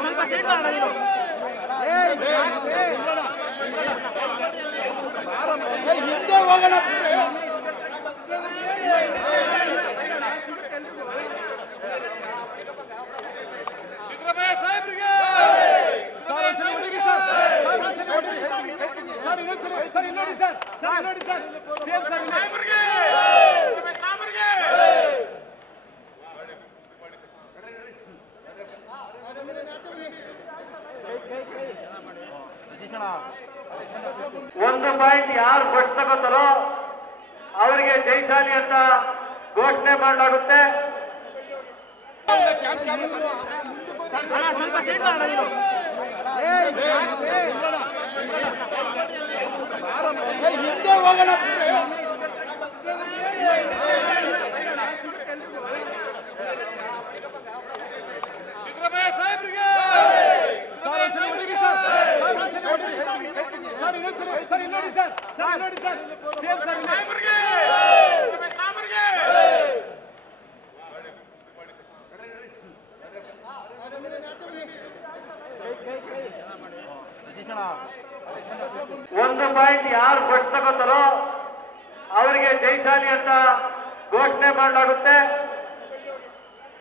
ಸ್ವಲ್ಪ ಸೈಡ್ ಹಿಂದೆ ಹೋಗೋಣ. ಸಿದ್ದರಾಮಯ್ಯ ಸಾಹೇಬ್ರಿಗೆ ಒಂದು ಪಾಯಿಂಟ್ ಯಾರು ಫಸ್ಟ್ ತಗೋತಾರೋ ಅವರಿಗೆ ಜೈಶಾಲಿ ಅಂತ ಘೋಷಣೆ ಮಾಡಲಾಗುತ್ತೆ. ಸ್ವಲ್ಪ ಸೈಡ್ ಹಿಂದೆ ಹೋಗೋಣ. ಸಿದ್ದರಾಮಯ್ಯ ಸಾಹೇಬ್ರಿಗೆ ಒಂದು ಪಾಯಿಂಟ್ ಯಾರು ಫಸ್ಟ್ ತಗೋತಾರೋ ಅವರಿಗೆ ಜೈಶಾಲಿ ಅಂತ ಘೋಷಣೆ ಮಾಡಲಾಗುತ್ತೆ.